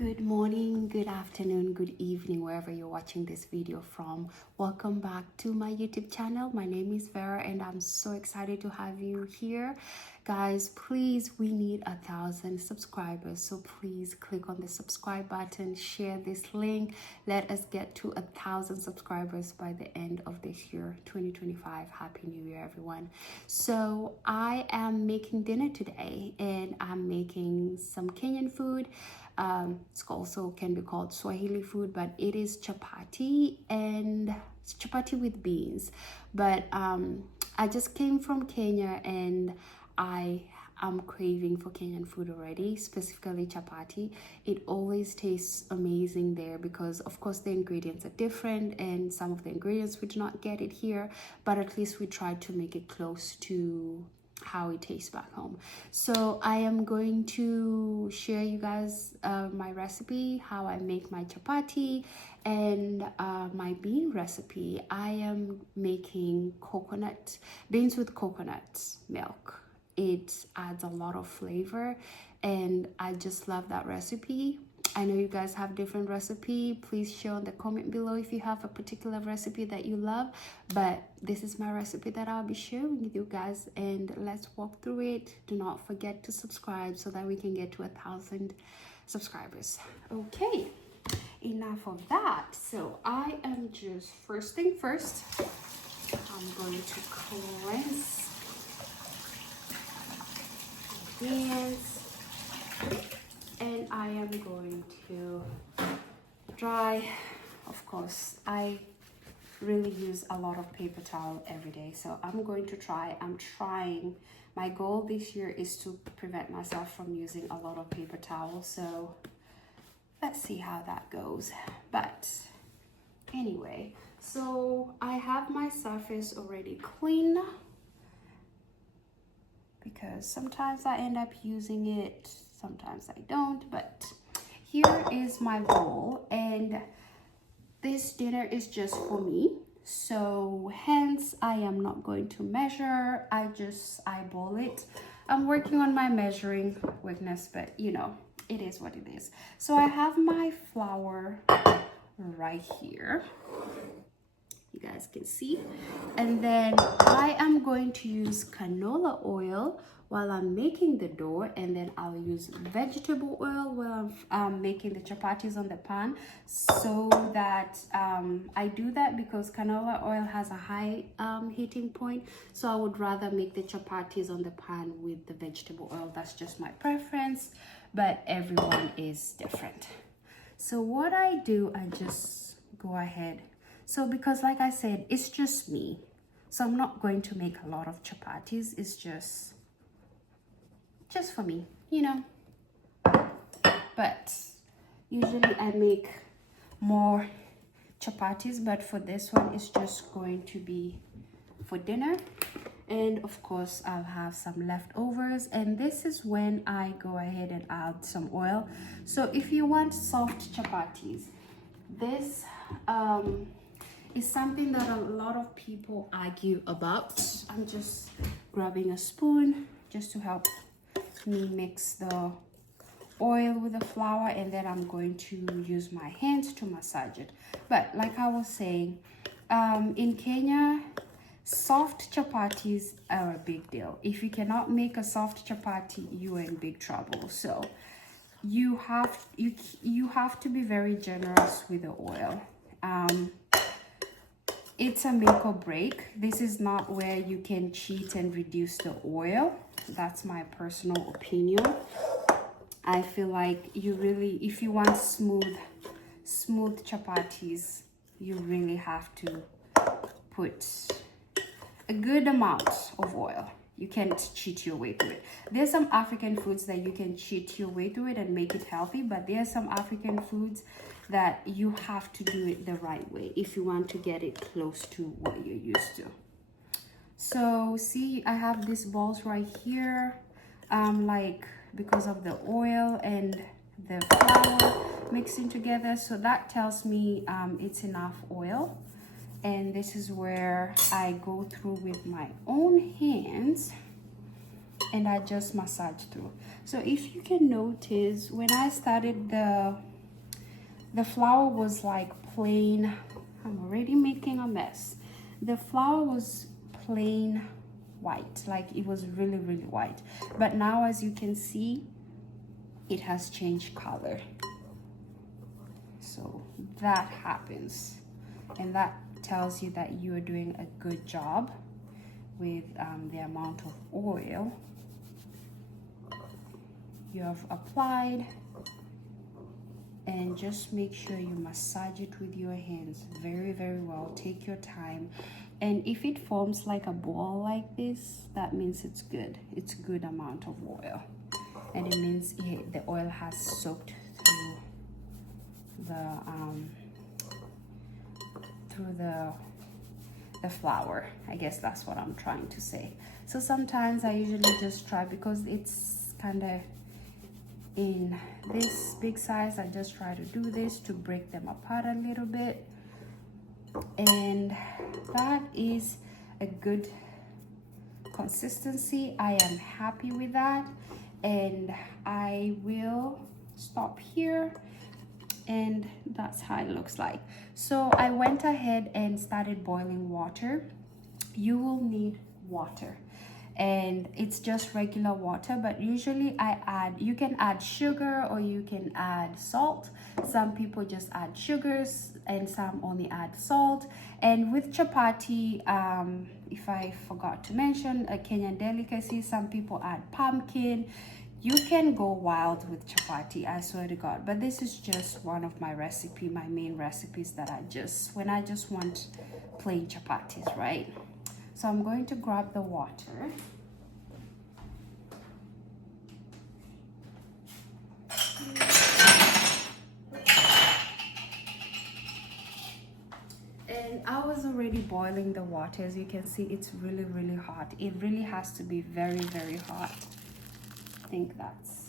Good morning, good afternoon, good evening, wherever you're watching this video from. Welcome back to my YouTube channel. My name is Vera and I'm so excited to have you here. Guys, please, we need 1,000 subscribers. So please click on the subscribe button, share this link. Let us get to 1,000 subscribers by the end of this year, 2025. Happy New Year, everyone. So I am making dinner today and I'm making some Kenyan food. It's also can be called Swahili food, but it is chapati and it's chapati with beans. But I just came from Kenya and I am craving for Kenyan food already, specifically chapati. It always tastes amazing there because of course the ingredients are different and some of the ingredients we do not get it here, but at least we try to make it close to how it tastes back home. So I am going to share you guys my recipe, how I make my chapati, and my bean recipe. I am making beans with coconut milk. It adds a lot of flavor and I just love that recipe. I know you guys have different recipe. Please share in the comment below if you have a particular recipe that you love, but this is my recipe that I'll be sharing with you guys, and let's walk through it. Do not forget to subscribe so that we can get to 1,000 subscribers. Okay, enough of that. So I am just first thing first, I'm going to cleanse my hands. And I am going to dry. Of course, I really use a lot of paper towel every day. So I'm trying. My goal this year is to prevent myself from using a lot of paper towels. So let's see how that goes. But anyway, so I have my surface already clean because sometimes I end up using it, sometimes I don't, but here is my bowl and this dinner is just for me. So hence I am not going to measure, I just eyeball it. I'm working on my measuring weakness, but you know, it is what it is. So I have my flour right here. You guys can see, and then I am going to use canola oil while I'm making the dough, and then I'll use vegetable oil while I'm making the chapatis on the pan. So that I do that because canola oil has a high heating point, so I would rather make the chapatis on the pan with the vegetable oil. That's just my preference, but everyone is different. So what I do, I just go ahead. So because like I said, it's just me. So I'm not going to make a lot of chapatis. It's just for me, you know. But usually I make more chapatis, but for this one, it's just going to be for dinner. And of course, I'll have some leftovers. And this is when I go ahead and add some oil. So if you want soft chapatis, this is something that a lot of people argue about. I'm just grabbing a spoon just to help me mix the oil with the flour, and then I'm going to use my hands to massage it. But like I was saying, in Kenya, soft chapatis are a big deal. If you cannot make a soft chapati, you are in big trouble. So you have to be very generous with the oil. It's a make or break. This is not where you can cheat and reduce the oil. That's my personal opinion. I feel like you really, if you want smooth chapatis, you really have to put a good amount of oil. You can't cheat your way through it. There's some African foods that you can cheat your way through it and make it healthy, but there are some African foods that you have to do it the right way if you want to get it close to what you're used to. So see, I have these balls right here, like because of the oil and the flour mixing together. So that tells me it's enough oil. And this is where I go through with my own hands and I just massage through. So if you can notice, when I started the the flour was like plain. I'm already making a mess. The flour was plain white, like it was really white, but now as you can see it has changed color. So that happens, and that tells you that you are doing a good job with the amount of oil you have applied. And just make sure you massage it with your hands very well. Take your time, and if it forms like a ball like this, that means it's good. It's good amount of oil, and it means the oil has soaked through the flour. I guess that's what I'm trying to say. So sometimes I usually just try, because it's kind of in this big size, I just try to do this to break them apart a little bit, and that is a good consistency. I am happy with that, and I will stop here, and that's how it looks like. So I went ahead and started boiling water. You will need water, and it's just regular water, but usually you can add sugar or you can add salt. Some people just add sugars and some only add salt. And with chapati, if I forgot to mention, a Kenyan delicacy, some people add pumpkin. You can go wild with chapati, I swear to God, but this is just one of my main recipes that when I just want plain chapatis, right? So I'm going to grab the water. And I was already boiling the water. As you can see, it's really hot. It really has to be very hot. I think that's...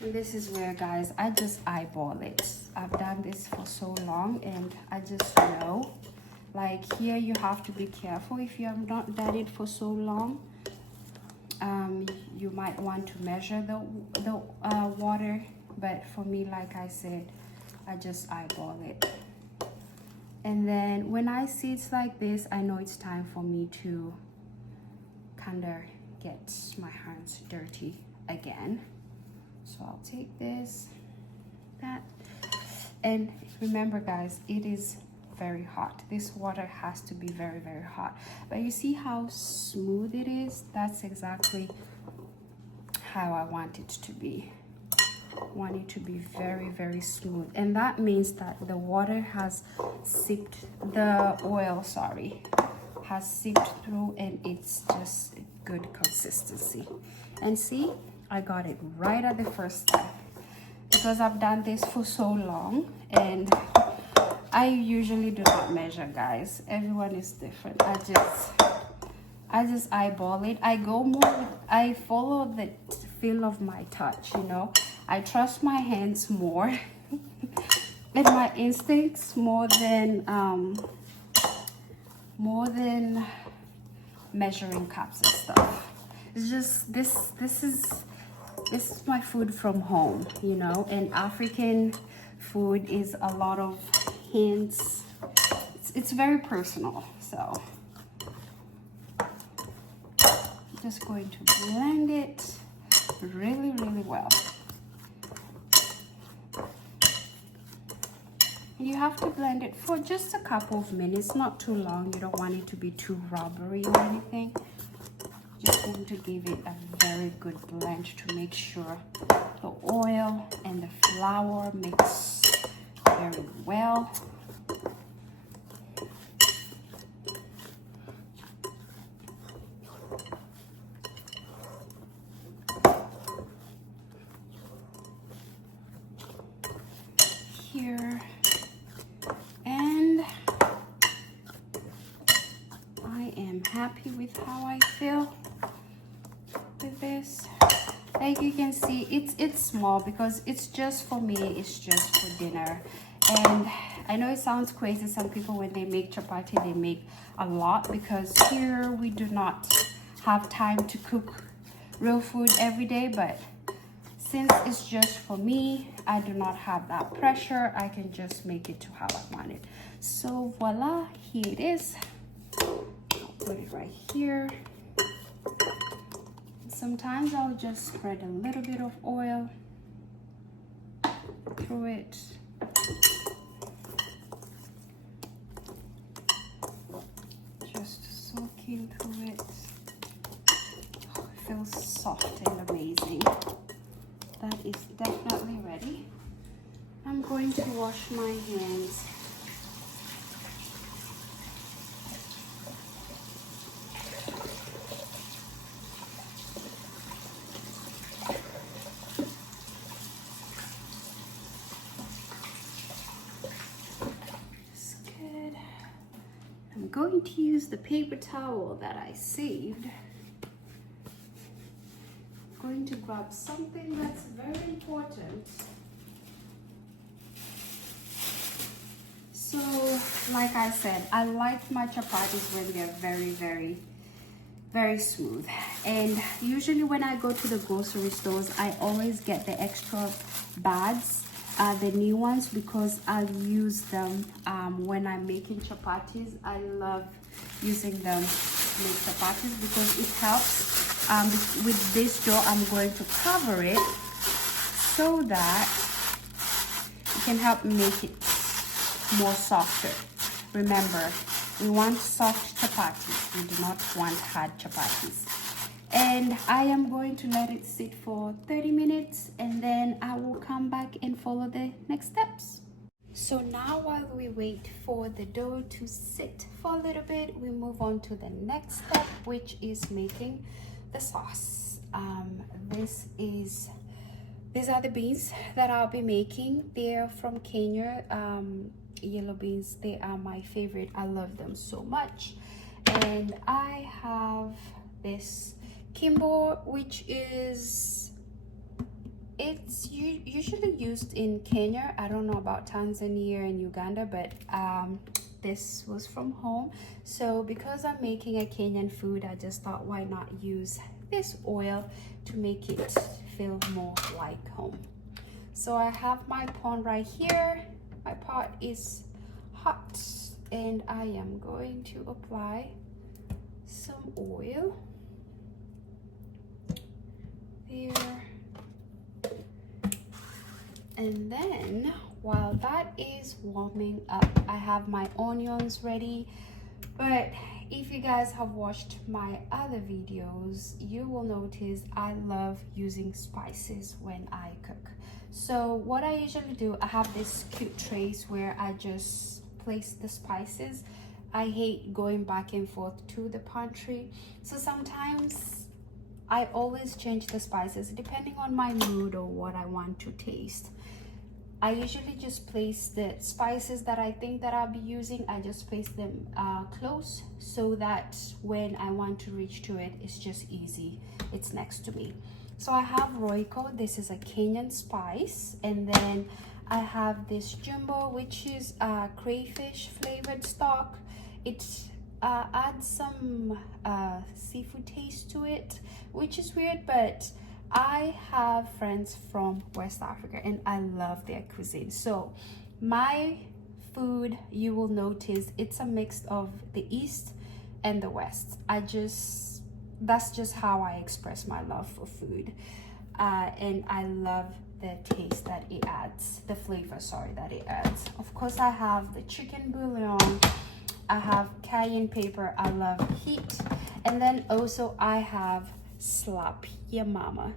And this is where, guys, I just eyeball it. I've done this for so long, and I just know, like here you have to be careful. If you have not done it for so long, you might want to measure the water, but for me, like I said, I just eyeball it. And then when I see it's like this, I know it's time for me to kind of get my hands dirty again. So I'll take this, that, and remember, guys, it is very hot. This water has to be very hot. But you see how smooth it is? That's exactly how I want it to be. I want it to be very smooth, and that means that the water has seeped, the oil, sorry, has seeped through, and it's just good consistency. And see, I got it right at the first step, because I've done this for so long, and I usually do not measure, guys. Everyone is different. I just eyeball it. I follow the feel of my touch, you know. I trust my hands more and my instincts more than measuring cups and stuff. It's just this is my food from home, you know, and African food is a lot of hints. It's very personal, so I'm just going to blend it really well. You have to blend it for just a couple of minutes, not too long. You don't want it to be too rubbery or anything. Just going to give it a very good blend to make sure the oil and the flour mix very well. Here, and I am happy with how I feel with this. Like you can see, it's small because it's just for me, it's just for dinner. And I know it sounds crazy, some people when they make chapati they make a lot, because here we do not have time to cook real food every day, but since it's just for me, I do not have that pressure. I can just make it to how I want it. So voila, here it is. I'll put it right here. Sometimes I'll just spread a little bit of oil through it. Just soaking through it. Oh, it feels soft and amazing. That is definitely ready. I'm going to wash my hands. That's good. I'm going to use the paper towel that I saved. Going to grab something that's very important. So, like I said, I like my chapatis when they're very smooth. And usually when I go to the grocery stores, I always get the extra bags, the new ones, because I use them when I'm making chapatis. I love using them to make chapatis because it helps. With this dough, I'm going to cover it so that it can help make it more softer. Remember, we want soft chapatis. We do not want hard chapatis. And I am going to let it sit for 30 minutes and then I will come back and follow the next steps. So now while we wait for the dough to sit for a little bit, we move on to the next step, which is making the sauce. These are the beans that I'll be making. They're from Kenya. Yellow beans, they are my favorite. I love them so much. And I have this kimbo, which is usually used in Kenya. I don't know about Tanzania and Uganda, but this was from home. So because I'm making a Kenyan food, I just thought, why not use this oil to make it feel more like home. So I have my pan right here. My pot is hot and I am going to apply some oil there. And then while that is warming up, I have my onions ready. But if you guys have watched my other videos, you will notice I love using spices when I cook. So what I usually do, I have this cute trays where I just place the spices. I hate going back and forth to the pantry. So sometimes I always change the spices depending on my mood or what I want to taste. I usually just place the spices that I think that I'll be using. I just place them close so that when I want to reach to it, it's just easy. It's next to me. So I have Royco. This is a Kenyan spice. And then I have this jumbo, which is crayfish flavored stock. It adds some seafood taste to it, which is weird, but I have friends from West Africa and I love their cuisine. So my food, you will notice it's a mix of the East and the West. That's just how I express my love for food. And I love the taste that it adds, the flavor, that it adds. Of course, I have the chicken bouillon. I have cayenne pepper. I love heat. And then also I have slap ya mama.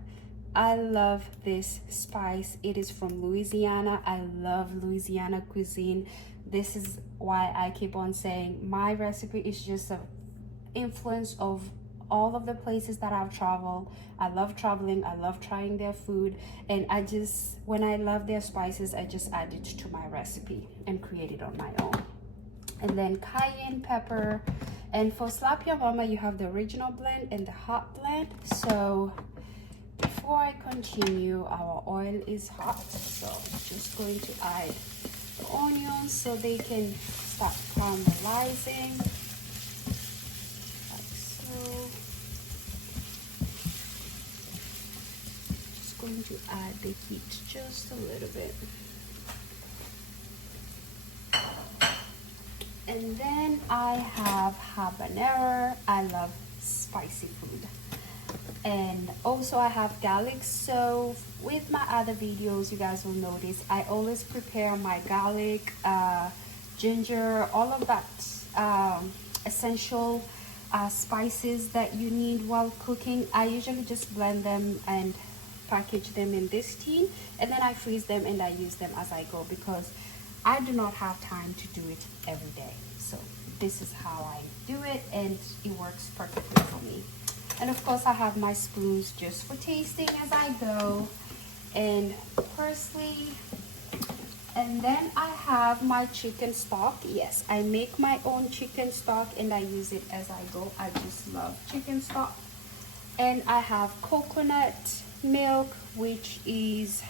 I love this spice. It is from Louisiana. I love Louisiana cuisine. This is why I keep on saying my recipe is just an influence of all of the places that I've traveled. I love traveling. I love trying their food. And when I love their spices, I just add it to my recipe and create it on my own. And then cayenne pepper. And for slap ya mama, you have the original blend and the hot blend. So before I continue, our oil is hot. So I'm just going to add the onions so they can start caramelizing. Like so. Just going to add the heat just a little bit. And then I have habanero. I love spicy food. And also I have garlic. So with my other videos, you guys will notice I always prepare my garlic, ginger, all of that essential spices that you need while cooking. I usually just blend them and package them in this tin, and then I freeze them and I use them as I go, because I do not have time to do it every day. So this is how I do it, and it works perfectly for me. And of course I have my spoons just for tasting as I go, and parsley. And then I have my chicken stock. Yes, I make my own chicken stock and I use it as I go. I just love chicken stock. And I have coconut milk, which is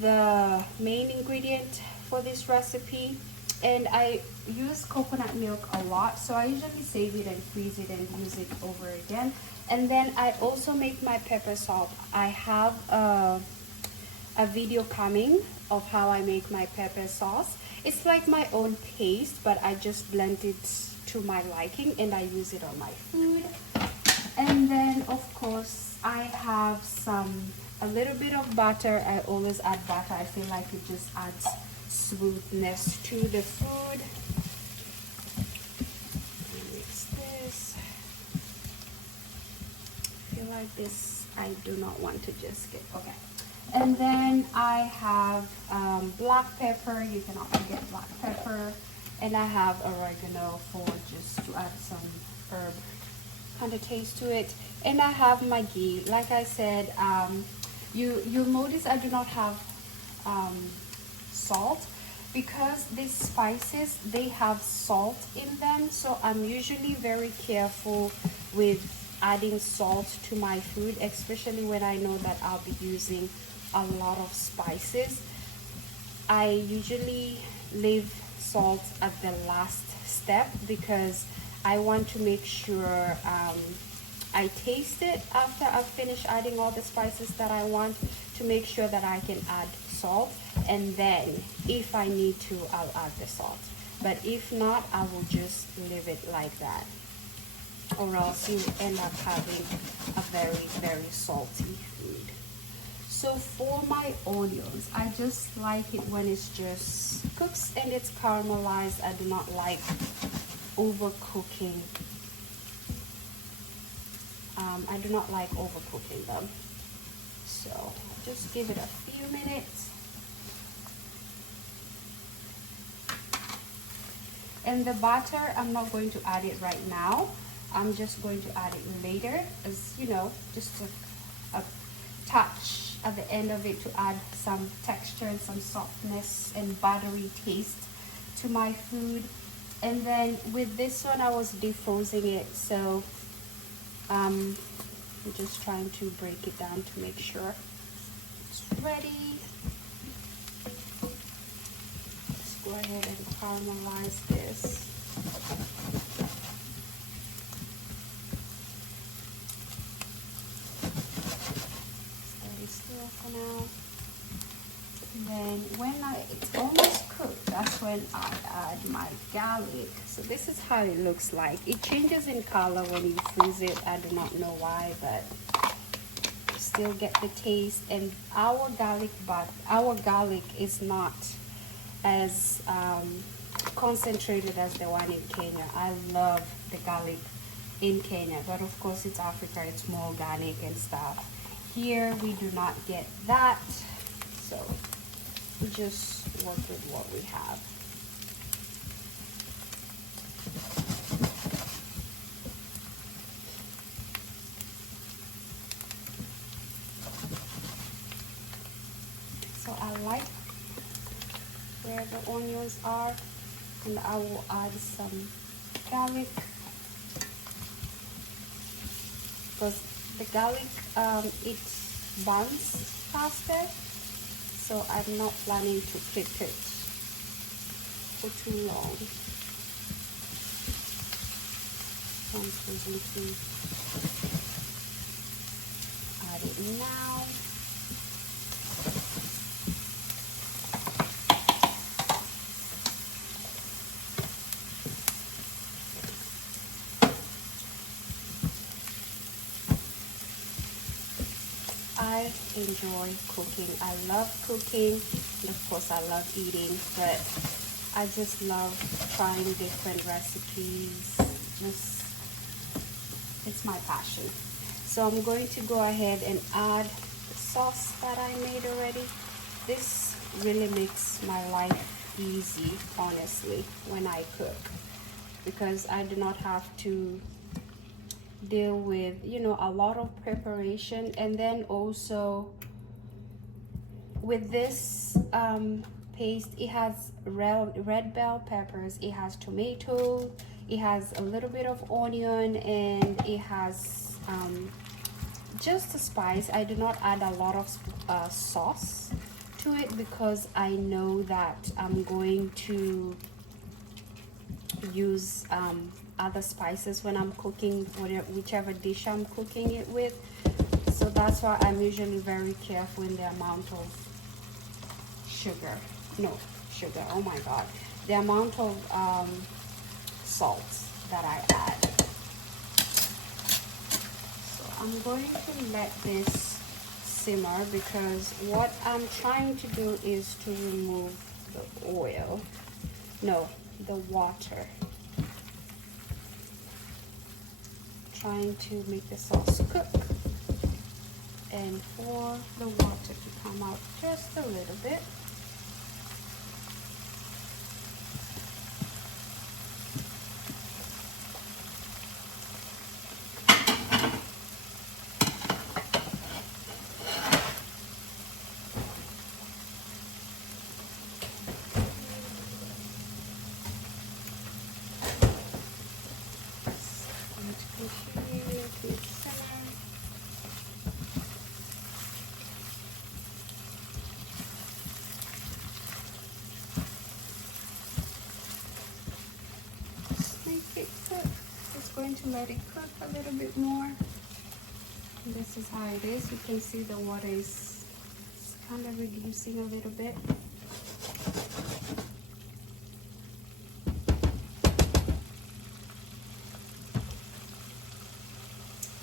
the main ingredient for this recipe. And I use coconut milk a lot, so I usually save it and freeze it and use it over again. And then I also make my pepper salt. I have a video coming of how I make my pepper sauce. It's like my own paste, but I just blend it to my liking and I use it on my food. And then of course I have a little bit of butter. I always add butter. I feel like it just adds smoothness to the food. Mix this. I feel like this, I do not want to just get, okay. And then I have black pepper. You cannot forget black pepper. And I have oregano for just to add some herb kind of taste to it. And I have my ghee. Like I said, you'll notice I do not have salt, because these spices, they have salt in them. So I'm usually very careful with adding salt to my food, especially when I know that I'll be using a lot of spices. I usually leave salt at the last step because I want to make sure I taste it after I've finished adding all the spices that I want, to make sure that I can add salt, and then if I need to, I'll add the salt. But if not, I will just leave it like that, or else you end up having a very, very salty food. So for my onions, I just like it when it's just cooks and it's caramelized. I do not like overcooking. I do not like overcooking them. So just give it a few minutes. And the butter, I'm not going to add it right now. I'm just going to add it later, as you know, just a touch at the end of it to add some texture and some softness and buttery taste to my food. And then with this one, I was defrosting it, so I'm just trying to break it down to make sure it's ready. Let's go ahead and caramelize this. For now. And then when it's almost cooked, that's when I add my garlic. So this is how it looks like. It changes in color when you freeze it. I do not know why, but you still get the taste. And our garlic is not as concentrated as the one in Kenya. I love the garlic in Kenya, but of course it's Africa, it's more organic and stuff. Here we do not get that, so we just work with what we have. So I like where the onions are, and I will add some garlic, because the garlic, it burns faster, so I'm not planning to cook it for too long. So I'm choosing to add it now. I enjoy cooking. I love cooking, and of course I love eating, but I just love trying different recipes. It's my passion. So I'm going to go ahead and add the sauce that I made already. This really makes my life easy, honestly, when I cook, because I do not have to deal with, you know, a lot of preparation. And then also with this paste, it has red bell peppers, it has tomato, it has a little bit of onion, and it has just a spice. I do not add a lot of sauce to it because I know that I'm going to use other spices when I'm cooking whichever dish I'm cooking it with. So that's why I'm usually very careful in the amount of oh my god, the amount of salt that I add. So I'm going to let this simmer, because what I'm trying to do is to remove the water. Trying to make the sauce cook and for the water to come out just a little bit. Going to let it cook a little bit more. This is how it is. You can see the water is kind of reducing a little bit.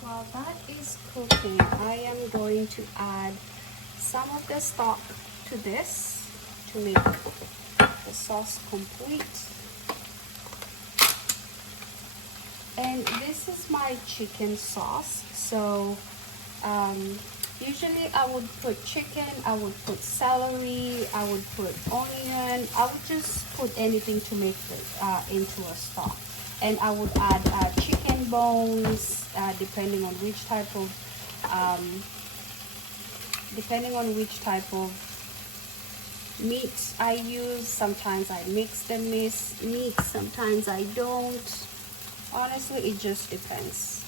While that is cooking, I am going to add some of the stock to this to make the sauce complete. And this is my chicken sauce. So usually I would put chicken, I would put celery, I would put onion, I would just put anything to make it into a stock. And I would add chicken bones, depending on which type of meat I use. Sometimes I mix the meat, sometimes I don't. Honestly, it just depends.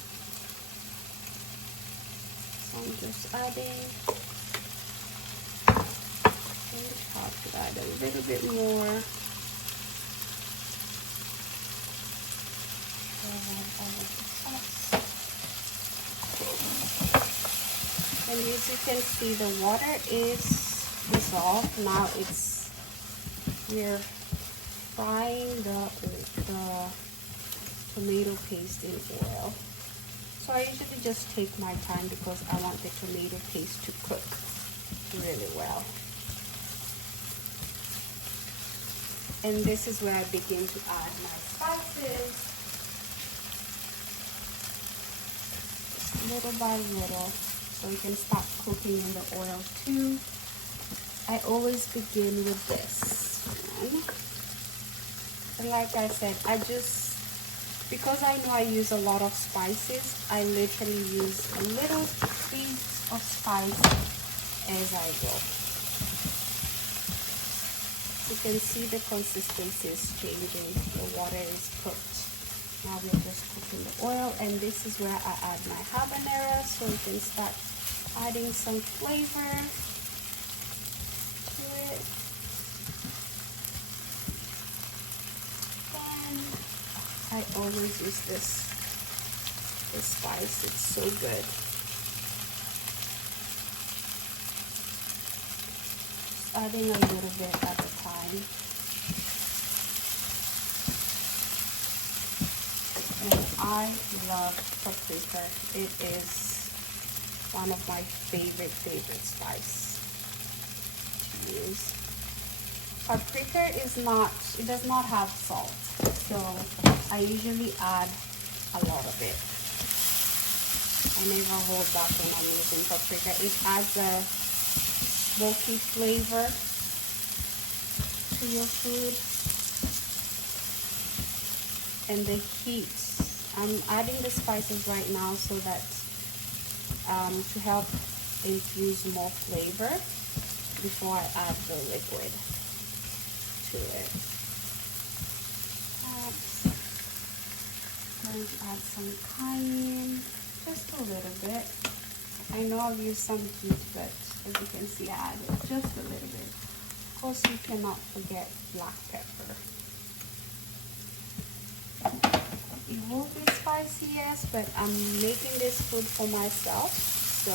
So I'm just adding, I have to add a little bit more. And as you can see, the water is dissolved. Now we're frying the tomato paste in oil. So I usually just take my time because I want the tomato paste to cook really well. And this is where I begin to add my spices, just little by little, so you can start cooking in the oil too. I always begin with this one. And like I said, because I know I use a lot of spices, I literally use a little piece of spice as I go. You can see the consistency is changing. The water is cooked. Now we're just cooking the oil, and this is where I add my habanero, so you can start adding some flavor to it. I always use this spice. It's so good. Just adding a little bit at a time. And I love paprika. It is one of my favorite spice to use. Paprika does not have salt, so I usually add a lot of it. I never hold back when I'm using paprika. It adds a smoky flavor to your food. And the heat, I'm adding the spices right now so that to help infuse more flavor before I add the liquid to it. Going to add some cayenne, just a little bit. I know I've used some heat, but as you can see, I added just a little bit. Of course, you cannot forget black pepper. It will be spicy, yes, but I'm making this food for myself, so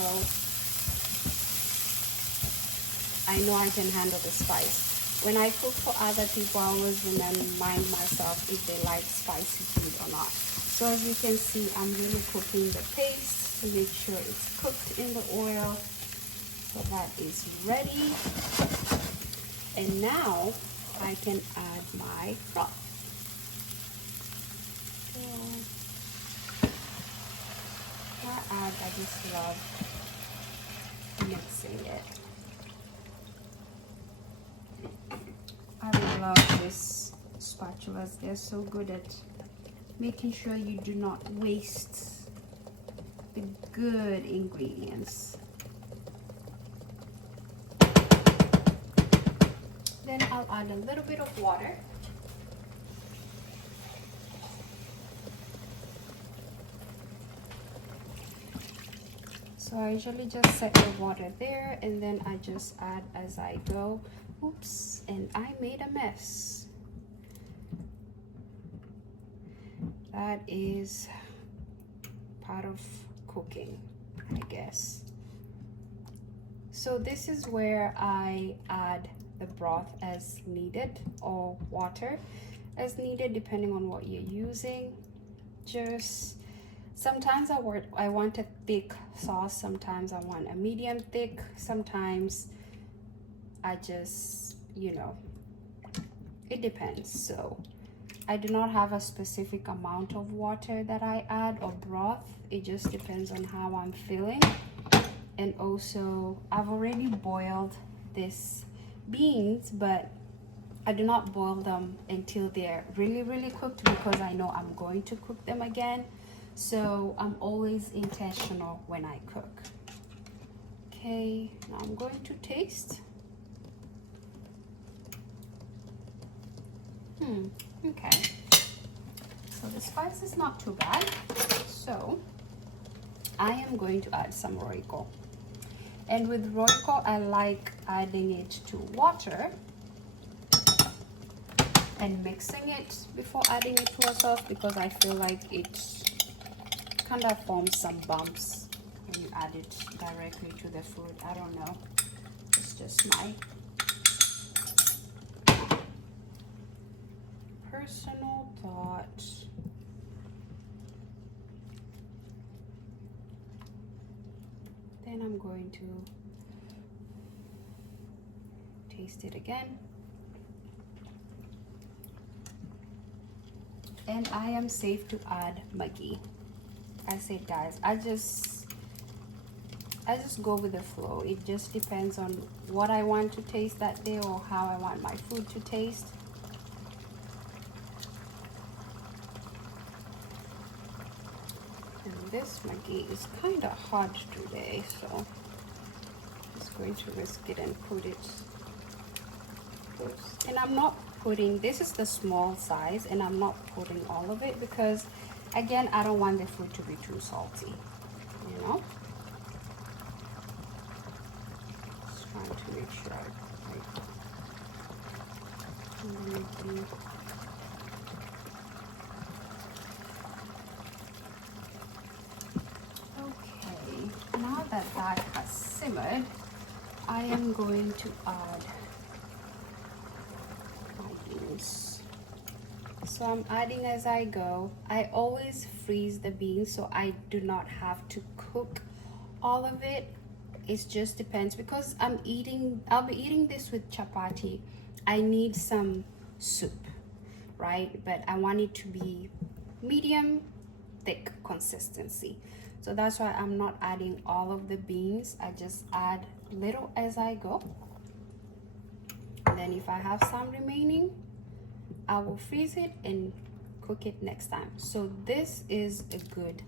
I know I can handle the spice. When I cook for other people, I always remind myself if they like spicy food or not. So as you can see, I'm really cooking the paste to make sure it's cooked in the oil. So that is ready. And now I can add my broth. I just love mixing it. I love these spatulas. They're so good at making sure you do not waste the good ingredients. Then I'll add a little bit of water. So I usually just set the water there and then I just add as I go. Oops, and I made a mess. That is part of cooking, I guess. So this is where I add the broth as needed or water as needed depending on what you're using. Just sometimes I want a thick sauce, sometimes I want a medium thick, sometimes I just, it depends. So I do not have a specific amount of water that I add or broth. It just depends on how I'm feeling. And also I've already boiled these beans, but I do not boil them until they're really cooked because I know I'm going to cook them again. So I'm always intentional when I cook. Okay, now I'm going to taste. Okay. So the spice is not too bad. So I am going to add some Royco. And with Royco, I like adding it to water and mixing it before adding it to a sauce because I feel like it kind of forms some bumps when you add it directly to the food. I don't know. It's just my personal thought. Then I'm going to taste it again. And I am safe to add Maggi. I said, guys, I just go with the flow. It just depends on what I want to taste that day or how I want my food to taste. And this Maggi is kind of hot today, so I'm just going to risk it and put it. Oops. And I'm not putting, this is the small size, and I'm not putting all of it because, again, I don't want the food to be too salty, Just trying to make sure Okay, now that that has simmered, I am going to add my beans. So I'm adding as I go. I always freeze the beans so I do not have to cook all of it. It just depends, because I'll be eating this with chapati. I need some soup, right? But I want it to be medium thick consistency. So that's why I'm not adding all of the beans. I just add little as I go. And then if I have some remaining, I will freeze it and cook it next time. So this is a good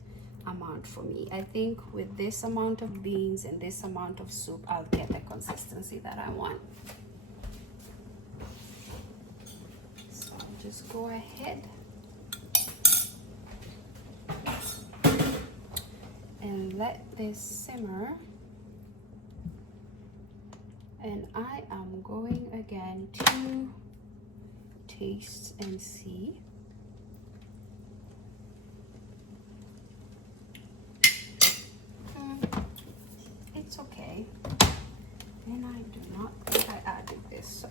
amount for me. I think with this amount of beans and this amount of soup, I'll get the consistency that I want. So I'll just go ahead and let this simmer. And I am going again to taste and see. It's okay. And I do not think I added this, so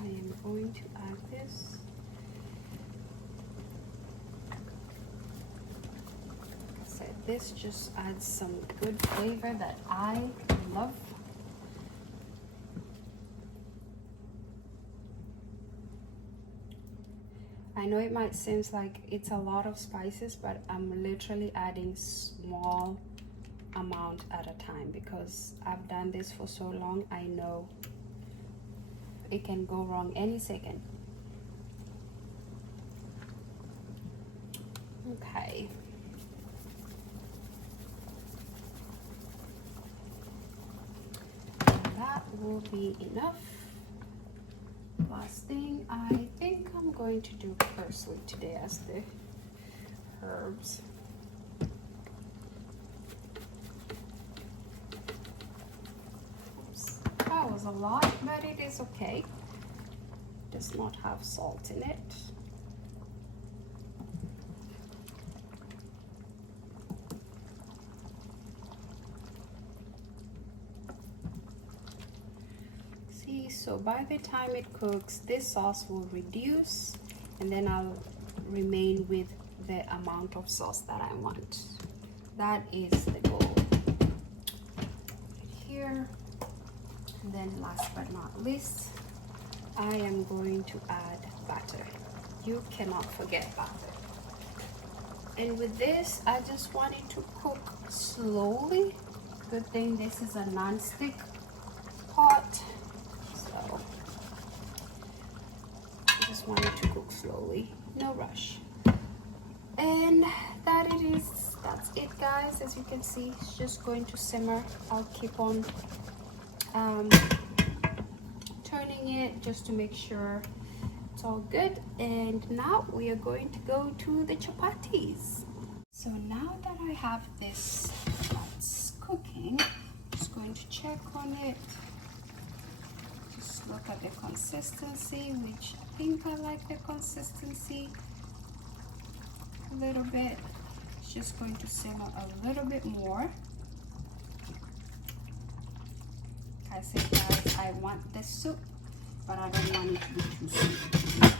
I am going to add this. Like I said, this just adds some good flavor that I love. I know it might seem like it's a lot of spices, but I'm literally adding small amount at a time because I've done this for so long. I know it can go wrong any second. Okay. That will be enough. Last thing I think I'm going to do parsley today as the herbs. Oops. That was a lot, but it is okay. Does not have salt in it. So by the time it cooks, this sauce will reduce, and then I'll remain with the amount of sauce that I want. That is the goal. Here, and then last but not least, I am going to add butter. You cannot forget butter. And with this, I just want it to cook slowly. Good thing this is a non-stick pot. I just want it to cook slowly, no rush. And that's it guys. As you can see, it's just going to simmer. I'll keep on turning it just to make sure it's all good. And now we are going to go to the chapatis. So now that I have this that's cooking, I'm just going to check on it. Look at the consistency, which I think I like the consistency a little bit. It's just going to simmer a little bit more. I said, guys, I want the soup, but I don't want it to be too sweet.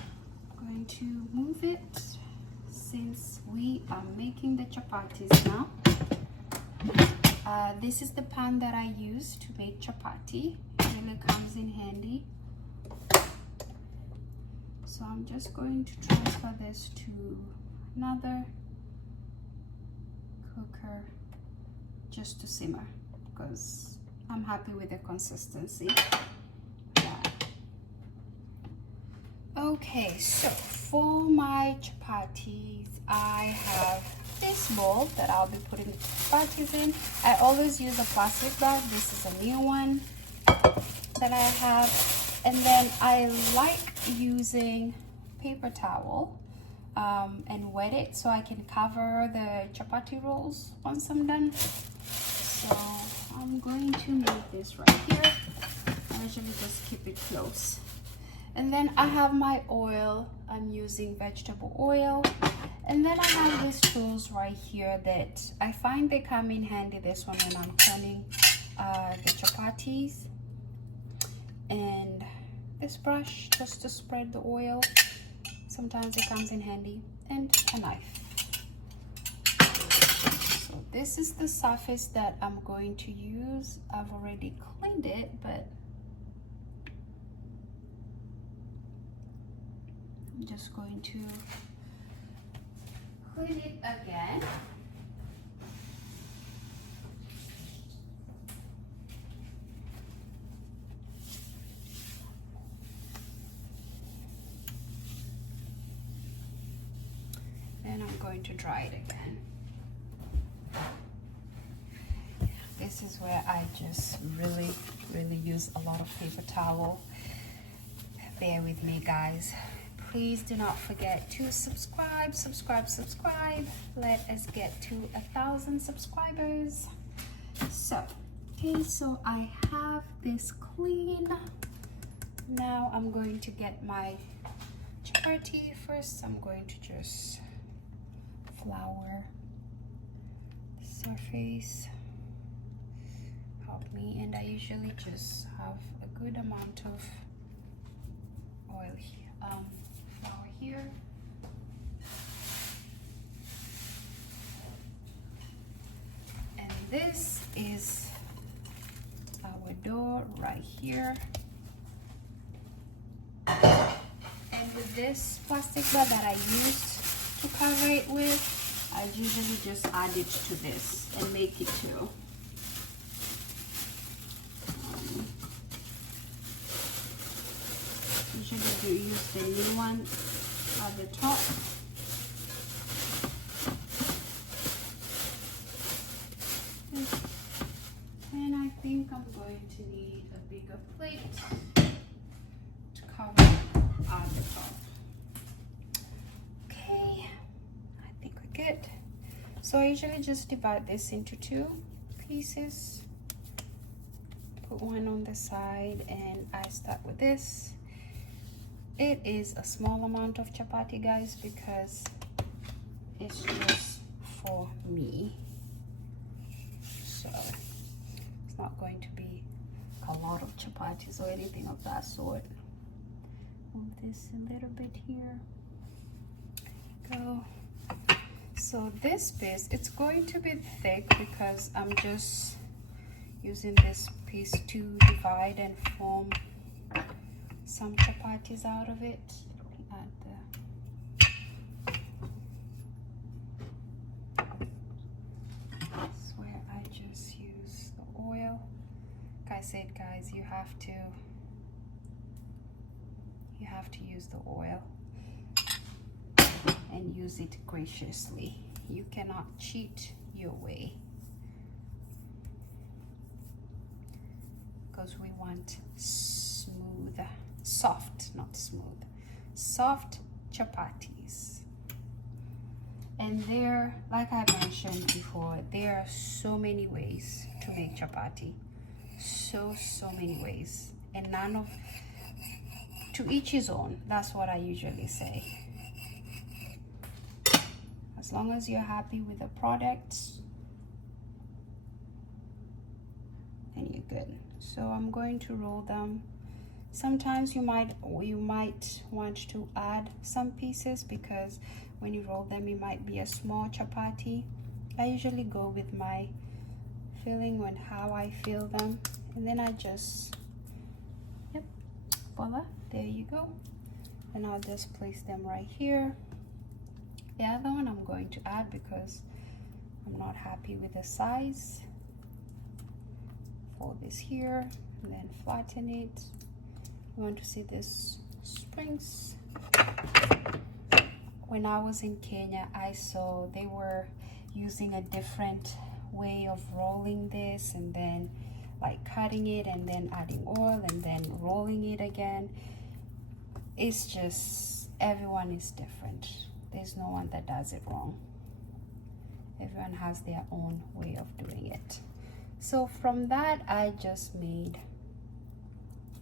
I'm going to move it since we are making the chapatis now. This is the pan that I use to make chapati. It really comes in handy. So I'm just going to transfer this to another cooker just to simmer because I'm happy with the consistency. Yeah. Okay, so for my chapatis, I have this bowl that I'll be putting the chapatis in. I always use a plastic bag. This is a new one that I have. And then I like using paper towel and wet it so I can cover the chapati rolls once I'm done. So I'm going to make this right here. I usually just keep it close. And then I have my oil. I'm using vegetable oil. And then I have these tools right here that I find they come in handy. This one when I'm turning the chapatis. And this brush just to spread the oil. Sometimes it comes in handy. And a knife. So this is the surface that I'm going to use. I've already cleaned it, but I'm just going to clean it again. And I'm going to dry it again. This is where I just really use a lot of paper towel. Bear with me, guys. Please do not forget to subscribe. Let us get to 1,000 subscribers. So, okay, so I have this clean. Now I'm going to get my chapati. First, I'm going to just flour the surface. Help me, and I usually just have a good amount of oil here, flour here. And this is our dough right here. And with this plastic bag that I used to cover it with, I usually just add it to this and make it two. Usually you use the new one at the top. And I think I'm going to need a bigger plate to cover at the top. Okay, I think we're good. So I usually just divide this into two pieces. Put one on the side, and I start with this. It is a small amount of chapati, guys, because it's just for me. So it's not going to be a lot of chapatis or anything of that sort. Move this a little bit here. Go. So this piece, it's going to be thick because I'm just using this piece to divide and form some chapatis out of it. That's where I just use the oil. Like I said, guys, you have to use the oil and use it graciously. You cannot cheat your way, because we want smooth, soft, not smooth, soft chapatis. And there, like I mentioned before, there are so many ways to make chapati. So many ways, and none of, to each his own. That's what I usually say. As long as you're happy with the product, then you're good. So I'm going to roll them. Sometimes you might want to add some pieces, because when you roll them, it might be a small chapati. I usually go with my feeling on how I feel them, and then I just, yep, voila, there you go. And I'll just place them right here. The other one I'm going to add because I'm not happy with the size. Fold this here and then flatten it. You want to see this springs. When I was in Kenya, I saw they were using a different way of rolling this, and then like cutting it and then adding oil and then rolling it again. It's just, everyone is different. There's no one that does it wrong. Everyone has their own way of doing it. So from that, I just made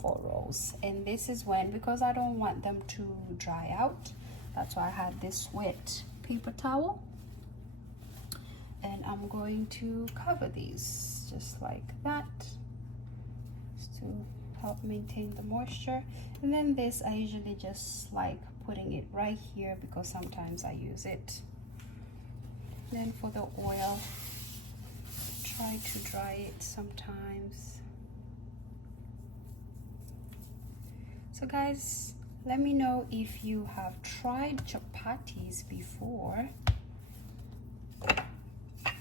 4 rolls. And this is when, because I don't want them to dry out, that's why I had this wet paper towel. And I'm going to cover these just like that, just to help maintain the moisture. And then this, I usually just like putting it right here because sometimes I use it. Then for the oil, try to dry it sometimes. So guys, let me know if you have tried chapatis before,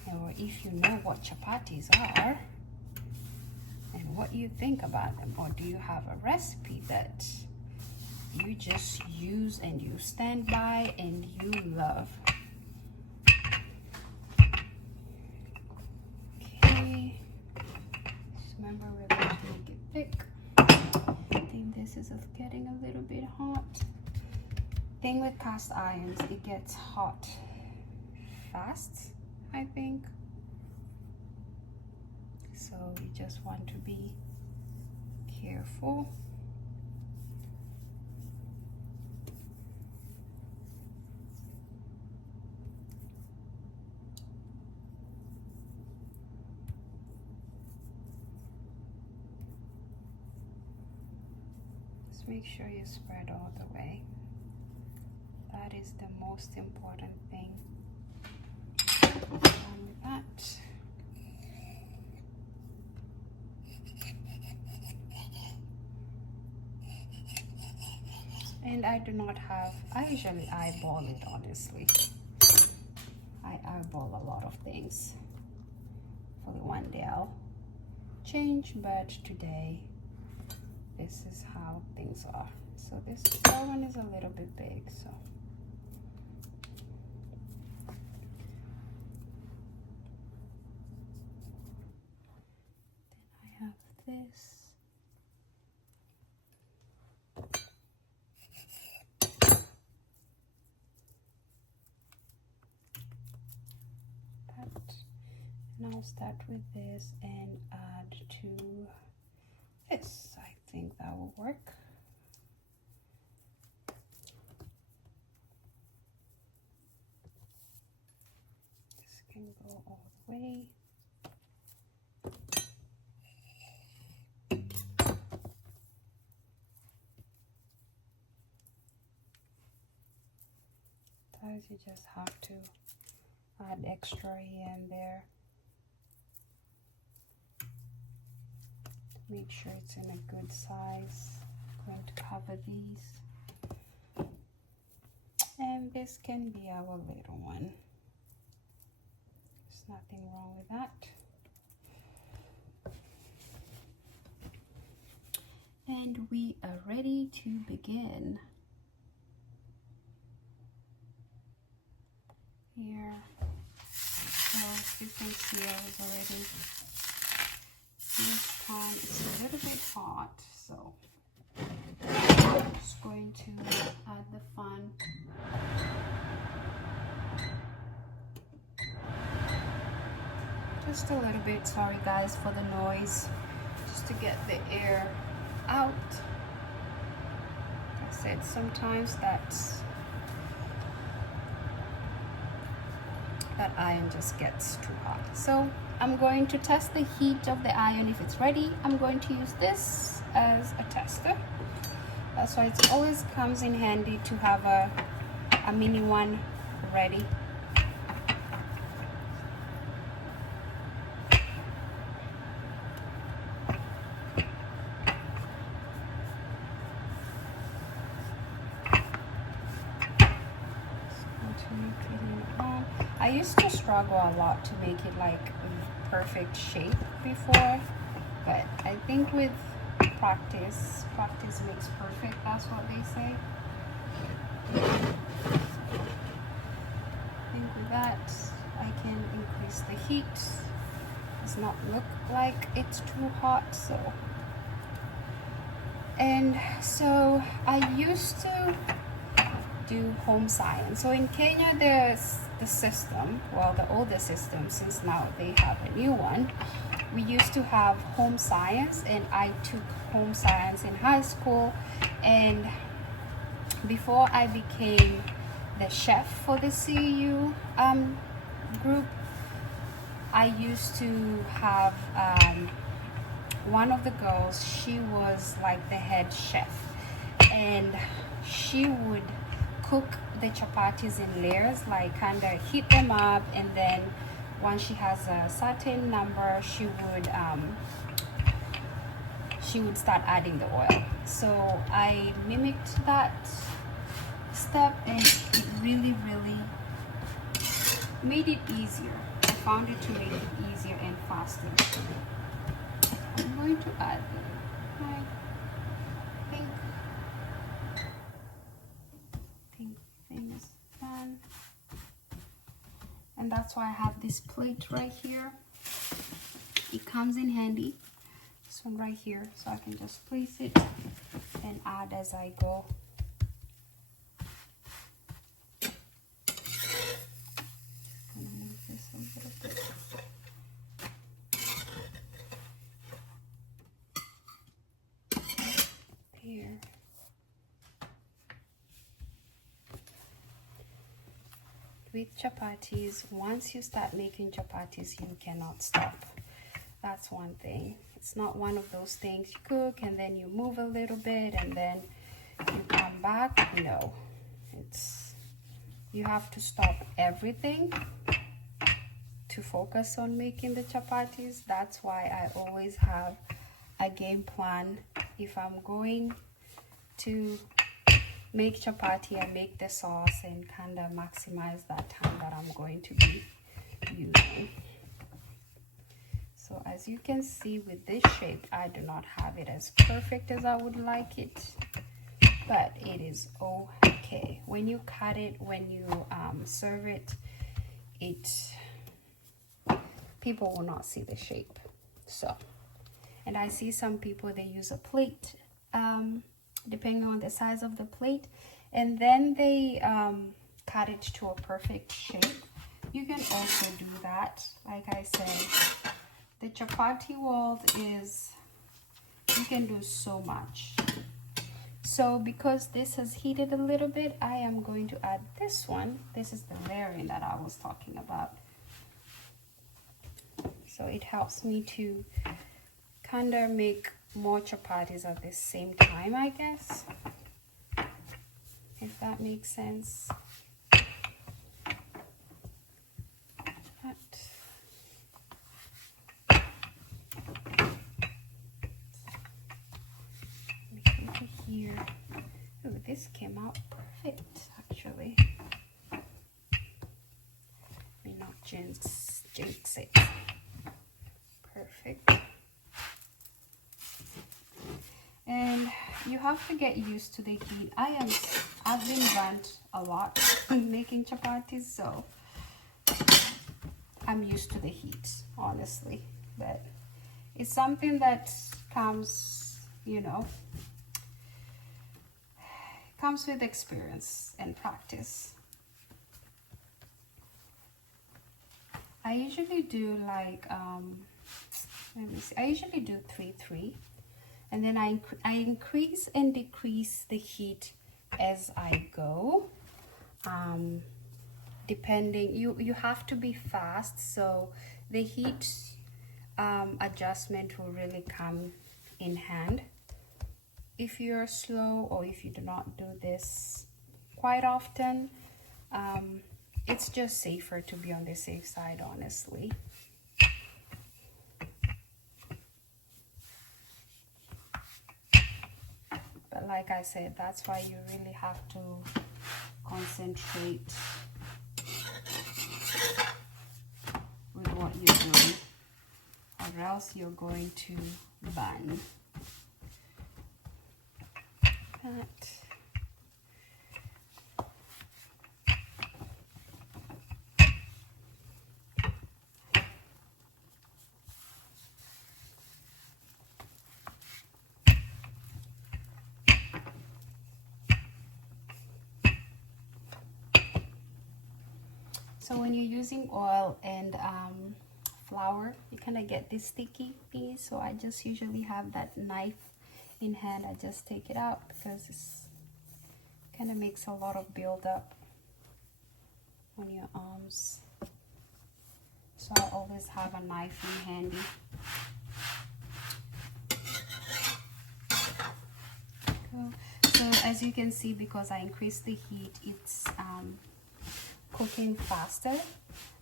or if you know what chapatis are and what you think about them, or do you have a recipe that you just use and you stand by and you love? Okay, just remember we're going to make it thick. I think this is getting a little bit hot. Thing with cast irons, it gets hot fast, I think. So you just want to be careful. Just make sure you spread all the way. That is the most important thing. Done with that. And I do not have, I usually eyeball it, honestly. I eyeball a lot of things. For the one day I'll change, but today this is how things are. So that one is a little bit big, so. Then I have this. And I'll start with this and add to this. I think that will work. This can go all the way. Sometimes you just have to add extra here and there. Make sure it's in a good size. I'm going to cover these. And this can be our little one. There's nothing wrong with that. And we are ready to begin. Here. So you can see I was already. This time it's a little bit hot, so I'm just going to add the fun. Just a little bit, sorry guys for the noise, just to get the air out. Like I said, sometimes that iron just gets too hot. So I'm going to test the heat of the iron. If it's ready, I'm going to use this as a tester. That's why it always comes in handy to have a mini one ready. I used to struggle a lot to make it like perfect shape before, but I think with practice makes perfect. That's what they say. I think with that I can increase the heat. Does not look like it's too hot, so. And so I used to do home science. So in Kenya there's the system, well, the older system, since now they have a new one. We used to have home science, and I took home science in high school. And before I became the chef for the CU group, I used to have one of the girls, she was like the head chef, and she would cook the chapatis in layers, like kind of heat them up and then once she has a certain number, she would start adding the oil. So I mimicked that step, and it really made it easier. I found it to make it easier and faster. I'm going to add my pink thing is done. And that's why I have this plate right here. It comes in handy. This one right here, so I can just place it and add as I go. I'm gonna move this a little bit. Here. With chapatis, once you start making chapatis, you cannot stop. That's one thing. It's not one of those things you cook and then you move a little bit and then you come back. No, you have to stop everything to focus on making the chapatis. That's why I always have a game plan. If I'm going to make chapati, I make the sauce and kind of maximize that time that I'm going to be using. So as you can see with this shape, I do not have it as perfect as I would like it, but it is okay. When you cut it, when you serve it, people will not see the shape. So, and I see some people, they use a plate, depending on the size of the plate, and then they cut it to a perfect shape. You can also do that. Like I said, the chapati world is, you can do so much. So because this has heated a little bit, I am going to add this one. This is the layering that I was talking about. So it helps me to kind of make more chapatis at the same time, I guess, if that makes sense. Here. Ooh, this came out perfect, actually. Let me not jinx it. Perfect. And you have to get used to the heat. I've been burnt a lot making chapatis, so I'm used to the heat, honestly. But it's something that comes, comes with experience and practice. I usually do like let me see, I usually do 3-3, and then I increase and decrease the heat as I go, depending. You have to be fast, so the heat adjustment will really come in hand. If you're slow, or if you do not do this quite often, it's just safer to be on the safe side, honestly. But like I said, that's why you really have to concentrate with what you're doing, or else you're going to burn. So when you're using oil and flour, you kind of get this sticky piece. So I just usually have that knife in hand. I just take it out because it's kind of makes a lot of buildup on your arms. So I always have a knife in handy. Cool. So as you can see, because I increased the heat, it's cooking faster.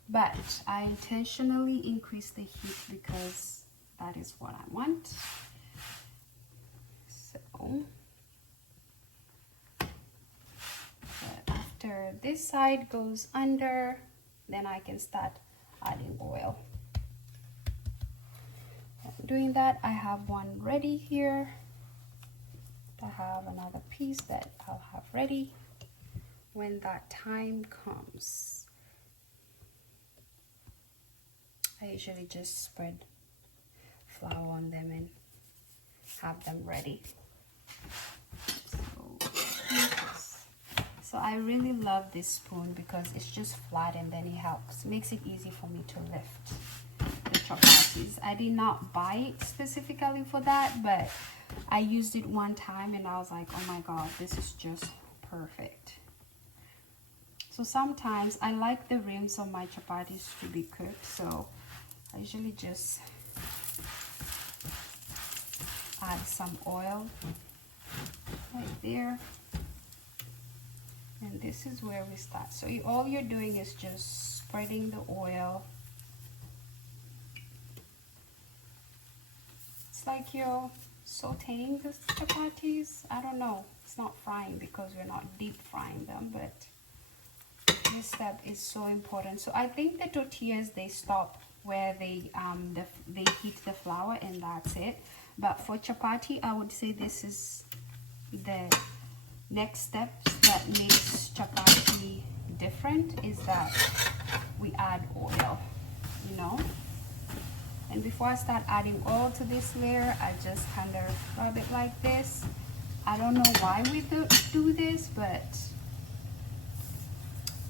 but I intentionally increase the heat because that is what I want. So after this side goes under, then I can start adding oil. Doing that, I have one ready here. I have another piece that I'll have ready when that time comes. I usually just spread flour on them and have them ready. So I really love this spoon because it's just flat and then it makes it easy for me to lift the chapatis. I did not buy it specifically for that, but I used it one time and I was like, oh my god, this is just perfect. So sometimes I like the rims of my chapatis to be cooked, so I usually just add some oil right there. And this is where we start. So all you're doing is just spreading the oil. It's like you're sauteing the chapatis. I don't know. It's not frying because we're not deep frying them, but this step is so important. So I think the tortillas, they stop where they heat the flour and that's it. But for chapati, I would say this is the next step that makes chapati different, is that we add oil, you know. And before I start adding oil to this layer, I just kind of rub it like this. I don't know why we do this, but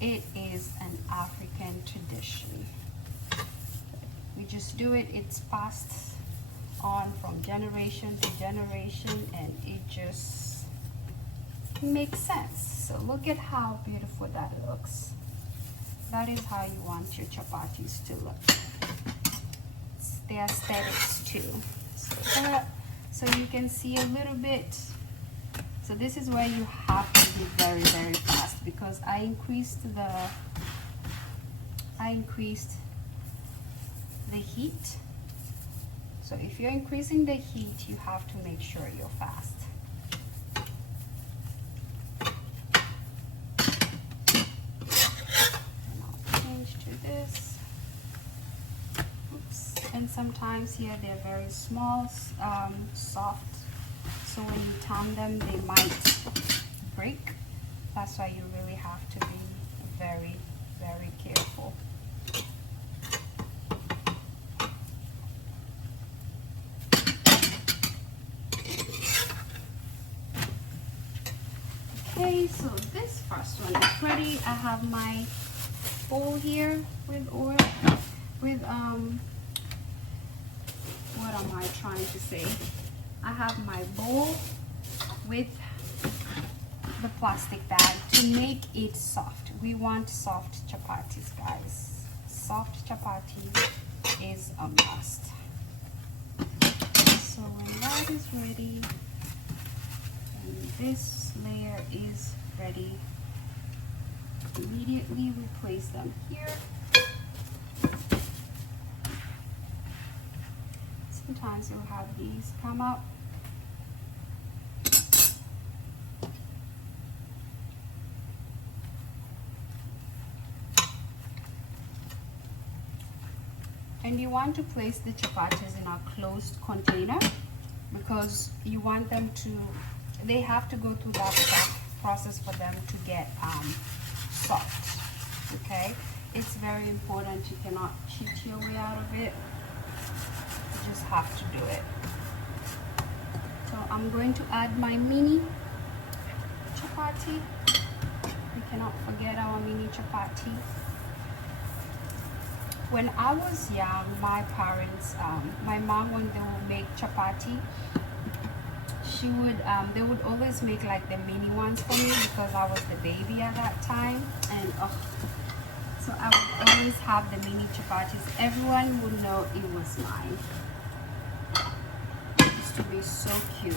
it is an African tradition. We just do it. It's passed on from generation to generation, and it just makes sense. So look at how beautiful that looks. That is how you want your chapatis to look. It's the aesthetics too. So you can see a little bit. So this is where you have to be very, very fast, because I increased the heat. So if you're increasing the heat, you have to make sure you're fast. And I'll change to this. Oops. And sometimes here they're very small, soft. So when you turn them, they might break. That's why you really have to be very, very careful. Okay, so this first one is ready. I have my bowl here with oil, with what am I trying to say? I have my bowl with the plastic bag to make it soft. We want soft chapatis, guys. Soft chapatis is a must. So when that is ready, and this layer is ready, immediately we place them here. Sometimes you'll have these come up. And you want to place the chapatis in a closed container, because you want them to, they have to go through that process for them to get soft. Okay, it's very important. You cannot cheat your way out of it. You just have to do it. So I'm going to add my mini chapati. We cannot forget our mini chapati. When I was young, my parents, my mom, when they would make chapati, she would, they would always make like the mini ones for me, because I was the baby at that time, and so I would always have the mini chapatis. Everyone would know it was mine. It used to be so cute.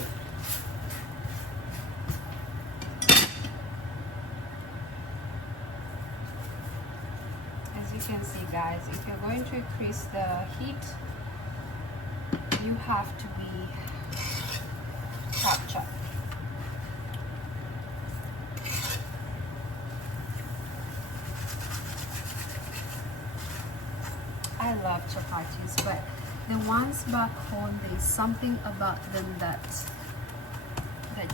As you can see, guys, if you're going to increase the heat, you have to be chop. I love chapatis, but the ones back home, there's something about them that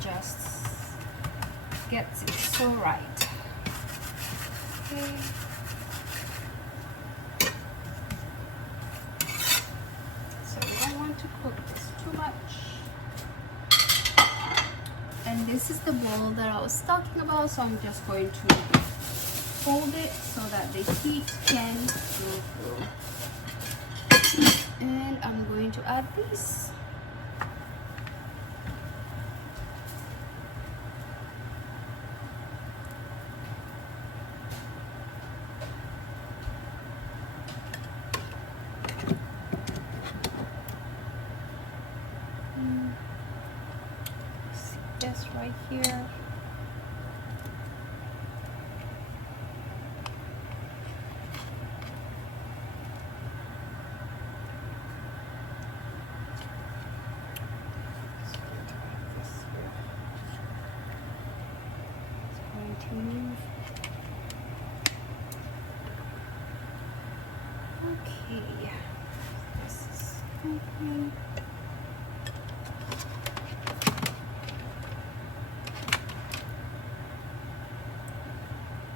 just gets it so right. Okay. So we don't want to cook this too much. And this is the bowl that I was talking about, so I'm just going to fold it so that the heat can go through. And I'm going to add this. See this right here. Okay, this is okay.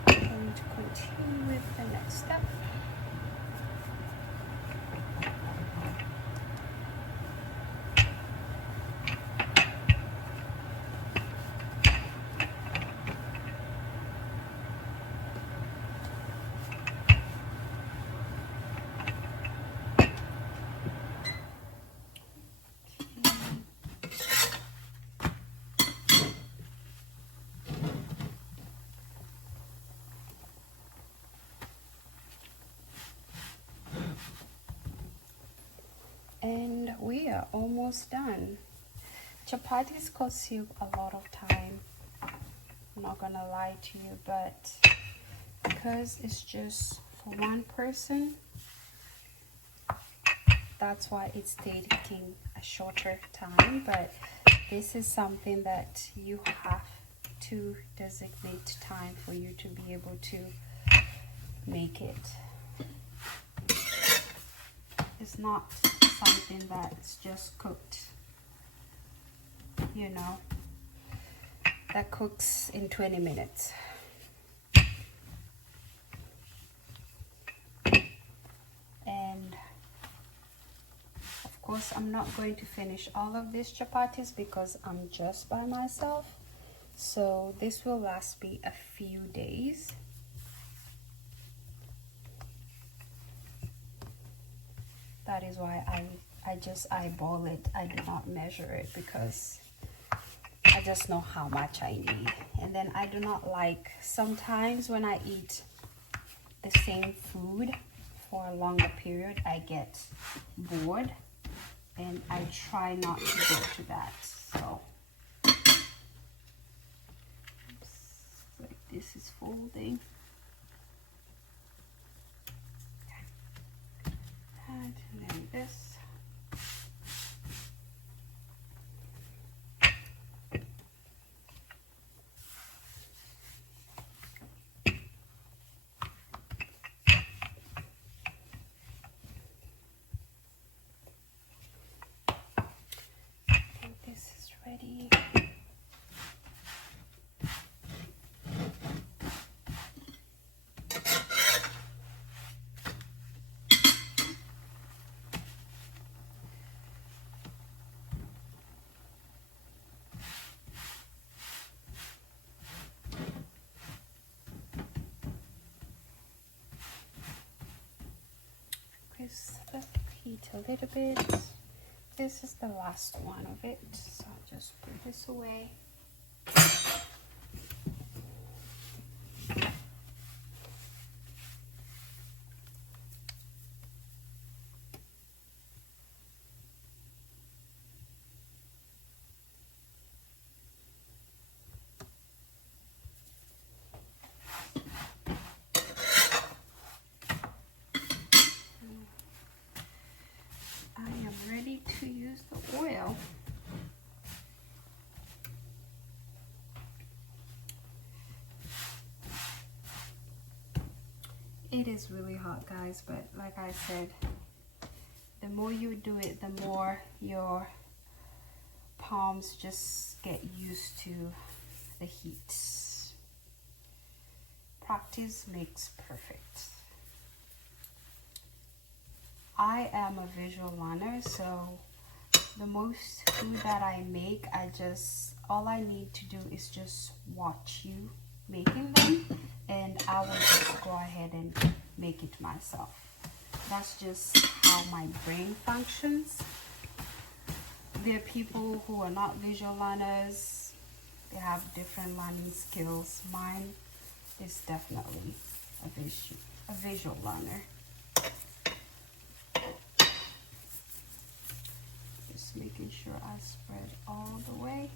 I'm going to continue with the next step. And we are almost done. Chapatis cost you a lot of time. I'm not gonna lie to you, but because it's just for one person, that's why it's taking a shorter time. But this is something that you have to designate time for you to be able to make it. It's not something that's just cooked, you know, that cooks in 20 minutes. And of course, I'm not going to finish all of these chapatis because I'm just by myself. So this will last me a few days. That is why I just eyeball it. I do not measure it because I just know how much I need. And then I do not like, sometimes when I eat the same food for a longer period, I get bored, and I try not to go to that. So like this is folding. And then this. And this is ready. Increase the heat a little bit. This is the last one of it, so I'll just put this away. ready to use the oil. It is really hot, guys, but like I said, the more you do it, the more your palms just get used to the heat. Practice makes perfect. I am a visual learner, so the most food that I make, all I need to do is just watch you making them, and I will just go ahead and make it myself. That's just how my brain functions. There are people who are not visual learners. They have different learning skills. Mine is definitely a visual learner. Just making sure I spread all the way.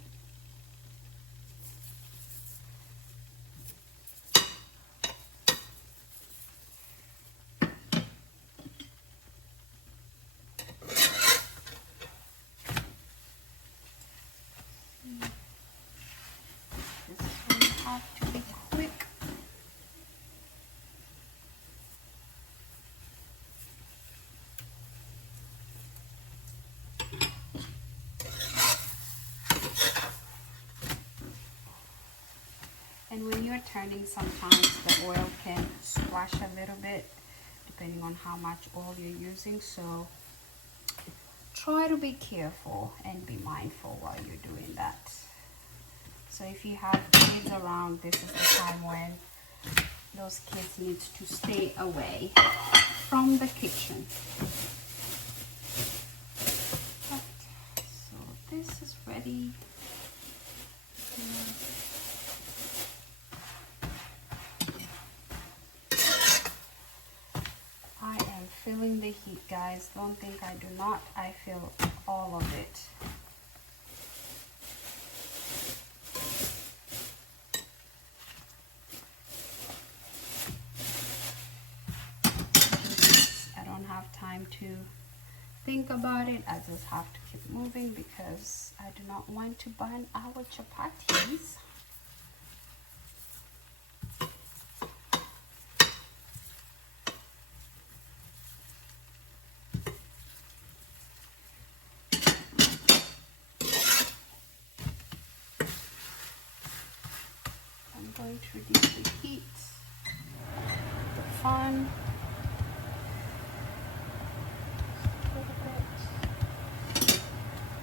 And when you're turning, sometimes the oil can splash a little bit depending on how much oil you're using, so try to be careful and be mindful while you're doing that. So if you have kids around, this is the time when those kids need to stay away from the kitchen. So this is ready. I am feeling the heat, guys. Don't think I do not. I feel all of it. I don't have time to think about it. I just have to keep moving because I do not want to burn our chapatis. I'm going to reduce the heat, the fun.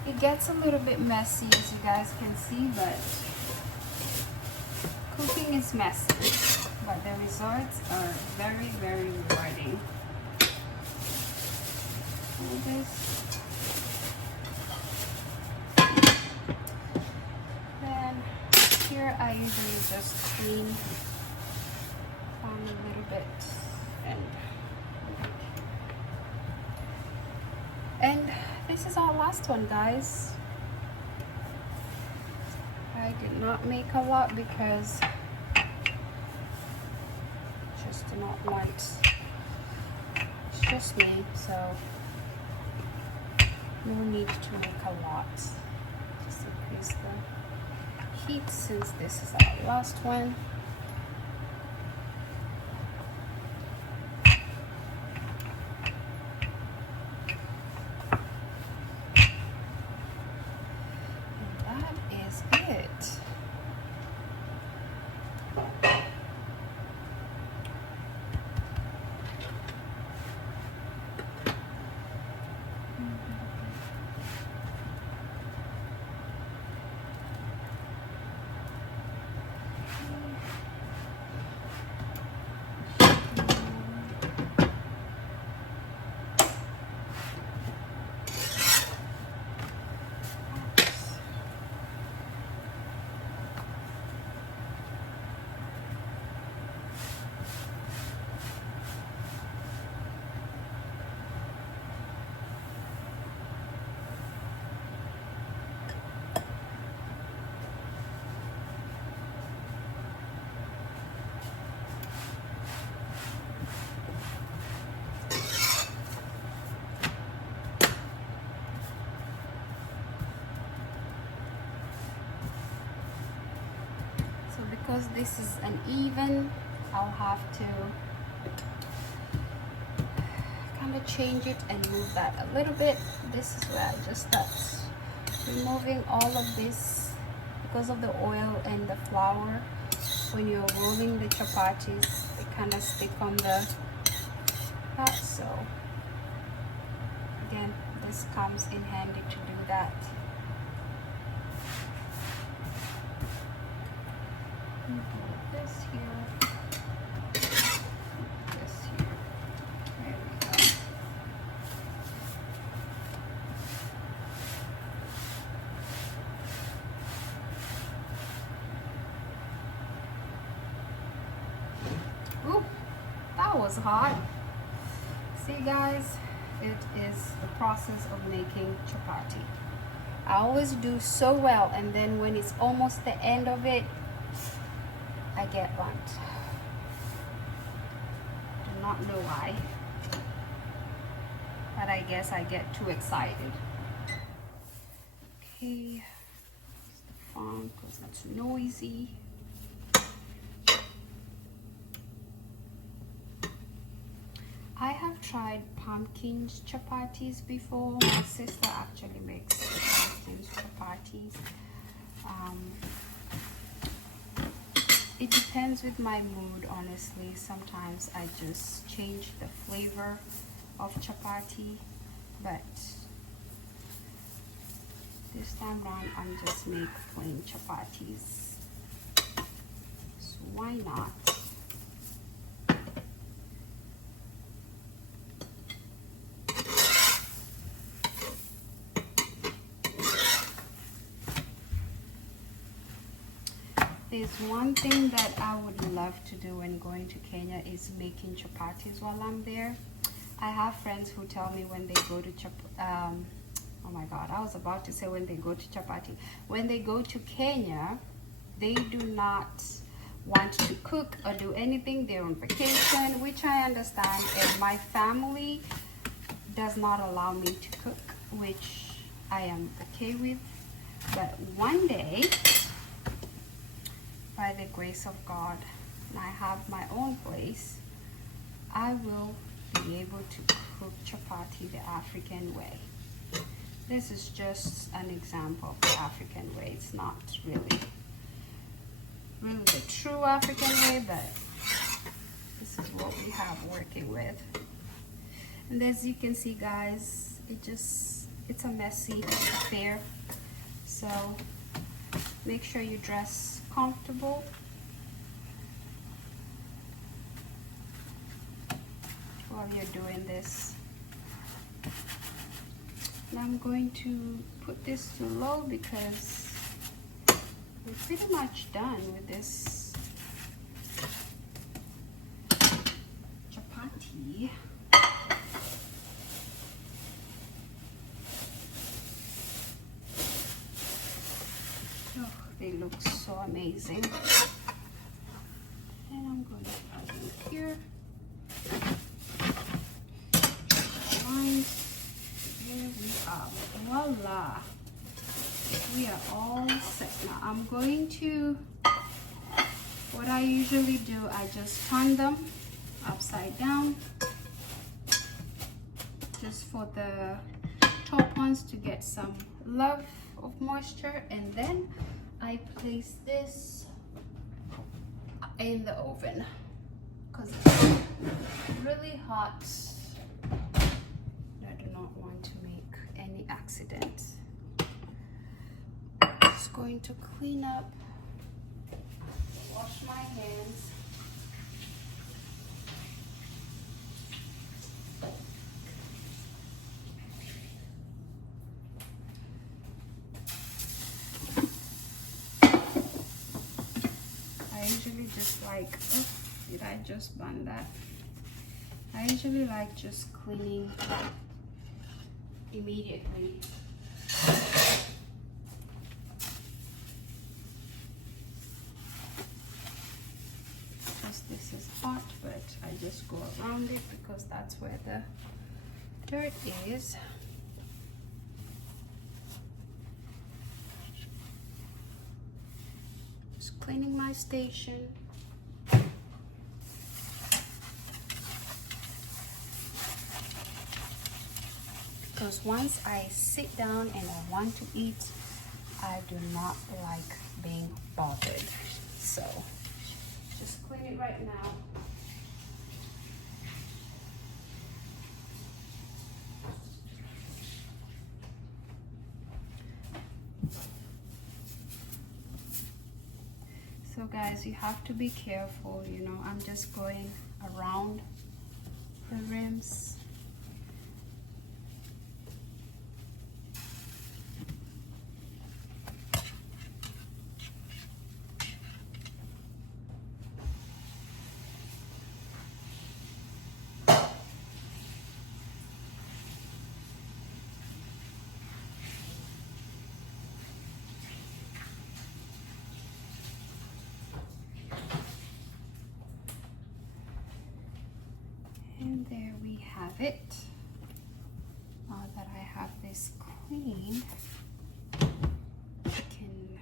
It gets a little bit messy, as you guys can see, but cooking is messy, but the results are very, very rewarding. All this. Then here I usually just clean on a little bit, and this is our last one, guys. I did not make a lot because I just do not want, it's just me, so no need to make a lot. Just increase the heat since this is our last one. because this is uneven, I'll have to kind of change it and move that a little bit. This is where I just start removing all of this because of the oil and the flour. When you're rolling the chapatis, they kind of stick on the pot. So again, this comes in handy to do that. This here, this here. There we go. Ooh, that was hot. See guys, it is the process of making chapati. I always do so well, and then when it's almost the end of it, I get burnt. Do not know why, but I guess I get too excited. Okay, it's the phone because it's noisy. I have tried pumpkin chapatis before. My sister actually makes pumpkin chapatis. It depends with my mood, honestly. Sometimes I just change the flavor of chapati, but this time around I'm just make plain chapatis. So why not? There's one thing that I would love to do when going to Kenya is making chapatis while I'm there. I have friends who tell me when they go to oh my god, I was about to say when they go to chapati. When they go to Kenya, they do not want to cook or do anything. They're on vacation, which I understand, and my family does not allow me to cook, which I am okay with. But one day, by the grace of God, and I have my own place, I will be able to cook chapati the African way. This is just an example of the African way. It's not really the true African way, but this is what we have working with. And as you can see guys, it's a messy affair. So make sure you dress comfortable while you're doing this. And I'm going to put this to low because we're pretty much done with this chapati. They look so amazing. And I'm going to add them here. Lines. Here we are. Voila. We are all set. Now I'm going to, what I usually do, I just turn them upside down just for the top ones to get some love of moisture, and then I place this in the oven because it's really hot. I do not want to make any accidents. Just going to clean up, wash my hands. I usually just like, oh, did I just burn that? I usually like just cleaning immediately. Because this is hot, but I just go around it because that's where the dirt is. Just cleaning my station. Because once I sit down and I want to eat, I do not like being bothered. So just clean it right now. So guys, you have to be careful, you know. I'm just going around the rims. And there we have it. Now that I have this clean, we can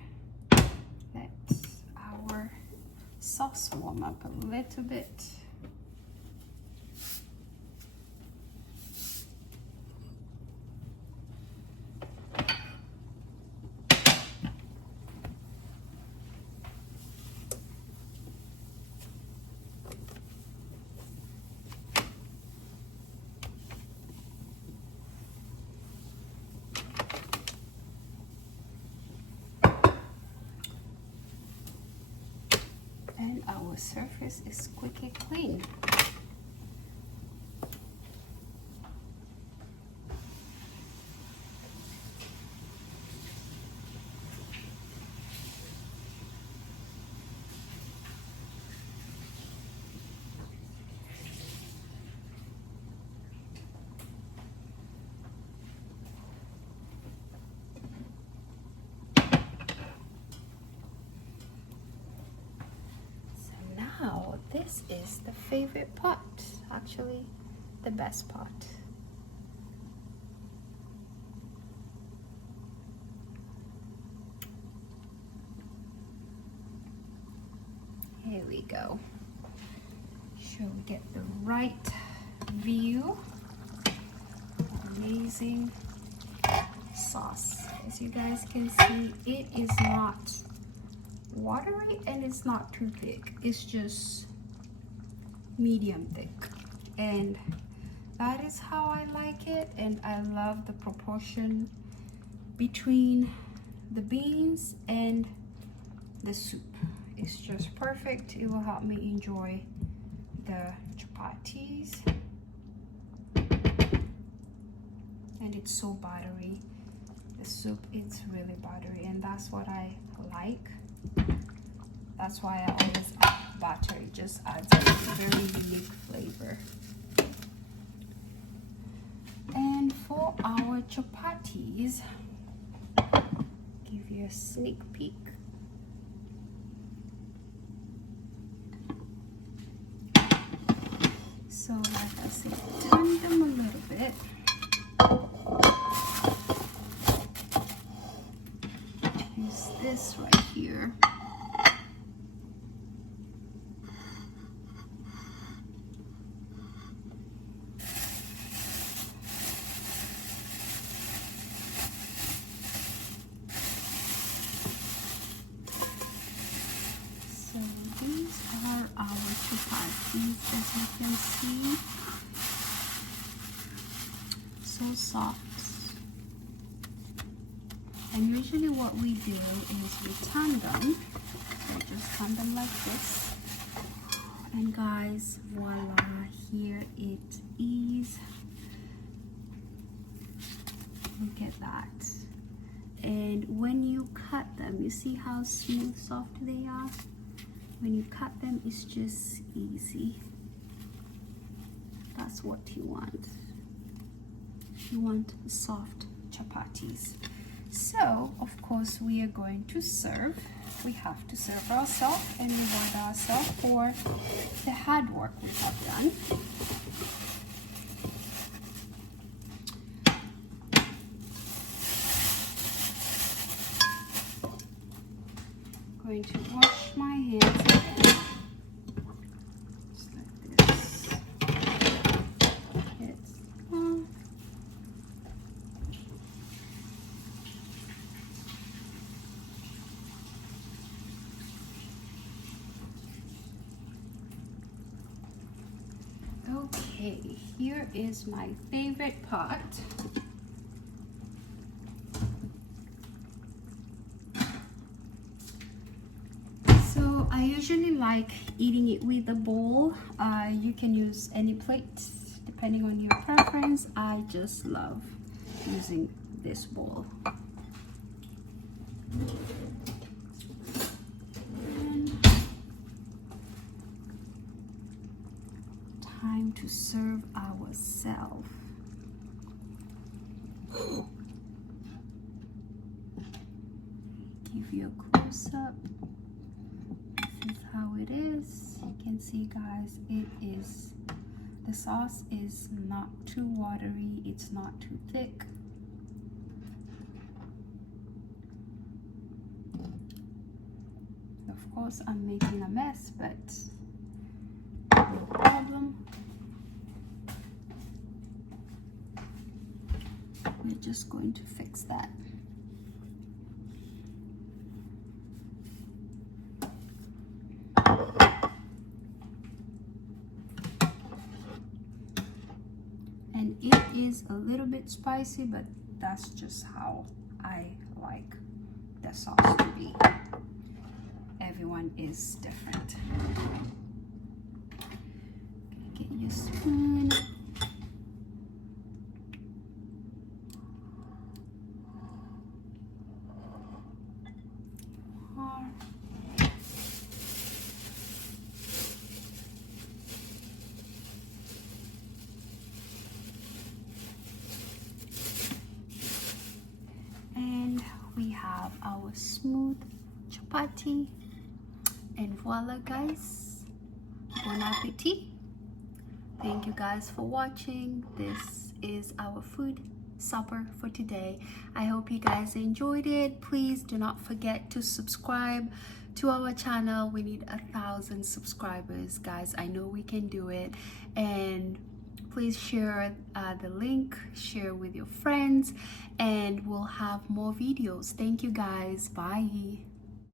let our sauce warm up a little bit. And our surface is squeaky clean. Now, this is the favorite part, actually the best part. Here we go. Sure we get the right view. Amazing sauce. As you guys can see, it is not watery and it's not too thick. It's just medium thick, and that is how I like it. And I love the proportion between the beans and the soup. It's just perfect. It will help me enjoy the chapatis, and it's so buttery. The soup, it's really buttery, and that's what I like. That's why I always add butter. It just adds a very unique flavor. And for our chapatis, give you a sneak peek. So like I said, turn them a little bit. Use this right here. So these are our chapatis, as you can see. So soft. And usually what we do is we turn them. So just turn them like this. And guys, voila, here it is. Look at that. And when you cut them, you see how smooth, soft they are? When you cut them, it's just easy. That's what you want. You want soft chapatis. So, of course, we are going to serve. We have to serve ourselves and reward ourselves for the hard work we have done. going to wash my hands again. Just like this. It's on. Okay, here is my favorite part. So I usually like eating it with a bowl. You can use any plate depending on your preference. I just love using this bowl. Time to serve ourselves. Give you a close-up. This is how it is. You can see, guys, the sauce is not too watery, it's not too thick. Of course, I'm making a mess, but no problem. We're just going to fix that. And it is a little bit spicy, but that's just how I like the sauce to be. Everyone is different. Get your spoon. And we have our smooth chapati. And voila, guys, bon appetit. Thank you guys for watching. This is our food supper for today. I hope you guys enjoyed it. Please do not forget to subscribe to our channel. We need 1,000 subscribers, guys. I know we can do it. And please share the link, share with your friends, and we'll have more videos. Thank you, guys. Bye.